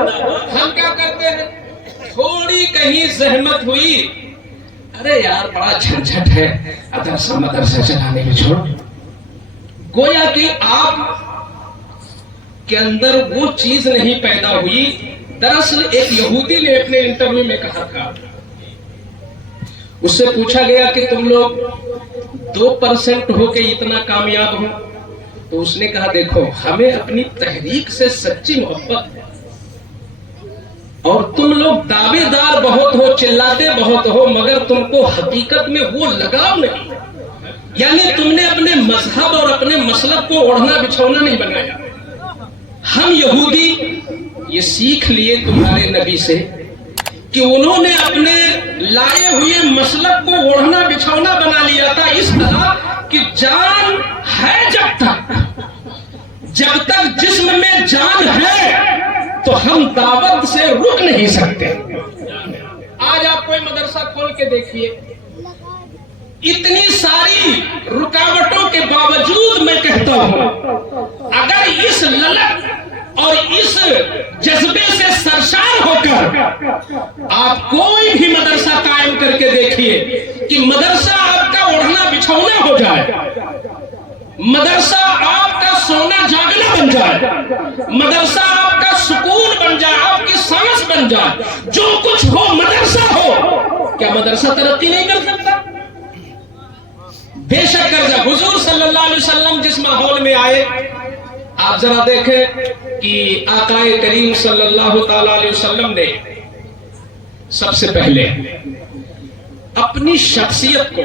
ہم کیا کرتے ہیں، تھوڑی کہیں زحمت ہوئی، ارے یار بڑا جھنجھٹ ہے، مدرسہ چلانے میں چھوڑ. گویا کہ آپ کے اندر وہ چیز نہیں پیدا ہوئی. دراصل ایک یہودی نے اپنے انٹرویو میں کہا تھا، اس سے پوچھا گیا کہ تم لوگ 2% ہو کے اتنا کامیاب ہو، تو اس نے کہا دیکھو ہمیں اپنی تحریک سے سچی محبت ہے، اور تم لوگ دعوے دار بہت ہو، چلاتے بہت ہو، مگر تم کو حقیقت میں وہ لگاؤ نہیں. یعنی تم نے اپنے مذہب اور اپنے مسلک کو اوڑھنا بچھونا نہیں بنایا. ہم یہودی یہ سیکھ لیے تمہارے نبی سے کہ انہوں نے اپنے لائے ہوئے مسلک کو اوڑھنا بچھونا بنا لیا تھا، اس طرح کہ جان ہے جب تک جسم میں جان ہے تو ہم دعوت سے رک نہیں سکتے. آج آپ کوئی مدرسہ کھول کے دیکھیے، اتنی ساری رکاوٹوں کے باوجود میں کہتا ہوں اگر اس للک اور اس جذبے سے سرشار ہو کر آپ کوئی بھی مدرسہ قائم کر کے دیکھیے کہ مدرسہ آپ کا اوڑھنا بچھونا ہو جائے، مدرسہ آپ کا سونا جاگنا بن جائے، مدرسہ آپ کا سکون بن جائے، آپ کی سانس بن جائے، جو کچھ ہو مدرسہ ہو، کیا مدرسہ ترقی نہیں کر سکتا؟ بے شک کر سکتا. حضور صلی اللہ علیہ وسلم جس ماحول میں آئے، آپ ذرا دیکھیں کہ آقا کریم صلی اللہ تعالی علیہ وسلم نے سب سے پہلے اپنی شخصیت کو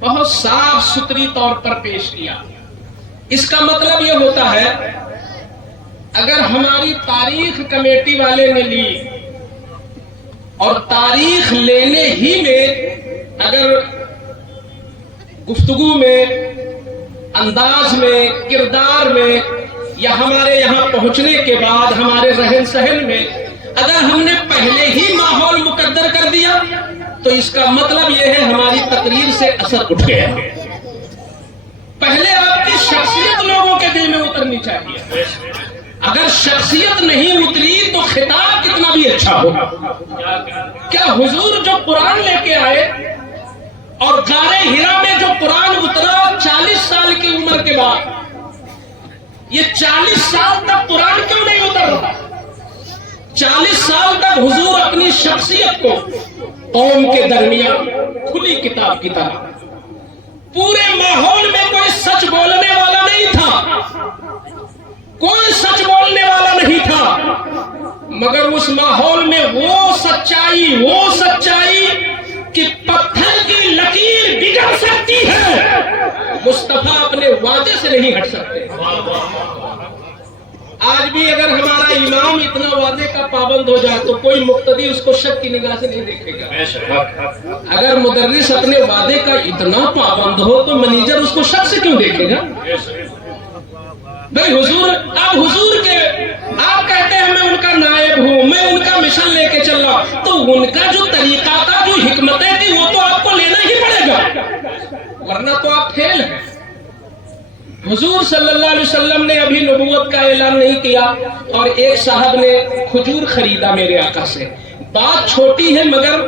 بہت صاف ستھری طور پر پیش کیا. اس کا مطلب یہ ہوتا ہے اگر ہماری تاریخ کمیٹی والے نے لی اور تاریخ لینے ہی میں اگر گفتگو میں، انداز میں، کردار میں، یا ہمارے یہاں پہنچنے کے بعد ہمارے رہن سہن میں اگر ہم نے پہلے ہی ماحول مقدر کر دیا تو اس کا مطلب یہ ہے ہماری تقریر سے اثر اٹھ گیا. پہلے آپ کی شخصیت لوگوں کے دل میں اترنی چاہیے. اگر شخصیت نہیں اتری تو خطاب کتنا بھی اچھا ہوگا. کیا حضور جو قرآن لے کے آئے اور غار ہرا میں جو قرآن اترا 40 سال کی عمر کے بعد، یہ 40 سال تک قرآن کیوں نہیں اتر رہا؟ 40 سال تک حضور اپنی شخصیت کو قوم کے درمیان کھلی کتاب کی طرح، پورے ماحول میں کوئی سچ بولنے والا نہیں تھا، کوئی سچ بولنے والا نہیں تھا، مگر اس ماحول میں وہ سچائی کہ پتھر کی لکیر بگڑ سکتی ہے، مصطفیٰ اپنے وعدے سے نہیں ہٹ سکتے. آج بھی اگر ہمارا امام اتنا وعدے کا پابند ہو جائے تو کوئی مقتدی اس کو شک کی نگاہ سے نہیں دیکھے گا. اگر مدرس اپنے وعدے کا اتنا پابند ہو تو منیجر اس کو شک سے کیوں دیکھے گا؟ بھائی حضور، اب حضور کے آپ کہتے ہیں میں ان کا نائب ہوں، میں ان کا مشن لے کے چل رہا ہوں، تو ان کا جو طریقہ تھا، جو حکمتیں تھی، وہ تو آپ کو لینا ہی پڑے گا، ورنہ تو آپ فیل ہیں. حضور صلی اللہ علیہ وسلم نے ابھی نبوت کا اعلان نہیں کیا اور ایک صاحب نے کھجور خریدا میرے آقا سے. بات چھوٹی ہے مگر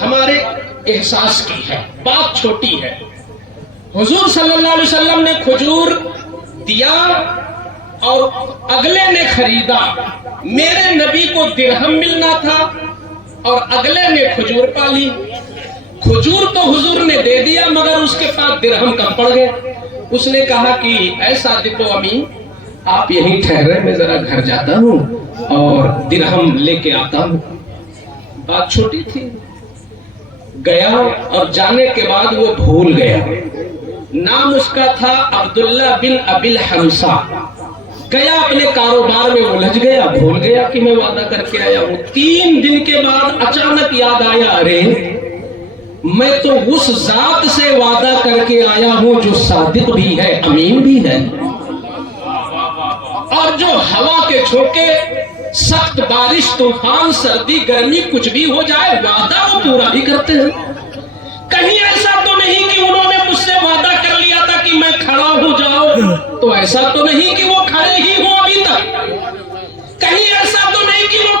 ہمارے احساس کی ہے، بات چھوٹی ہے. حضور صلی اللہ علیہ وسلم نے کھجور دیا اور اگلے نے خریدا. میرے نبی کو درہم ملنا تھا اور اگلے نے کھجور پالی. کھجور تو حضور نے دے دیا مگر اس کے پاس درہم کم پڑ گئے. اس نے کہا کہ اے صادق و امین، آپ یہیں ٹھہرے، میں ذرا گھر جاتا ہوں اور درہم لے کے آتا ہوں. بات چھوٹی تھی. گیا اور جانے کے بعد وہ بھول گیا. نام اس کا تھا عبداللہ بن ابی الحمصہ. گیا اپنے کاروبار میں الجھ گیا، بھول گیا کہ میں وعدہ کر کے آیا ہوں. 3 دن کے بعد اچانک یاد آیا، ارے میں تو اس ذات سے وعدہ کر کے آیا ہوں جو صادق بھی ہے، امین بھی ہے، اور جو ہوا کے جھونکے، سخت بارش، طوفان، سردی، گرمی کچھ بھی ہو جائے وعدہ وہ پورا ہی کرتے ہیں. کہیں ایسا تو نہیں کہ انہوں نے مجھ سے وعدہ کر لیا تھا کہ میں کھڑا ہو جاؤ تو ایسا تو نہیں کہ وہ کھڑے ہی ہوں ابھی تک. کہیں ایسا تو نہیں کہ وہ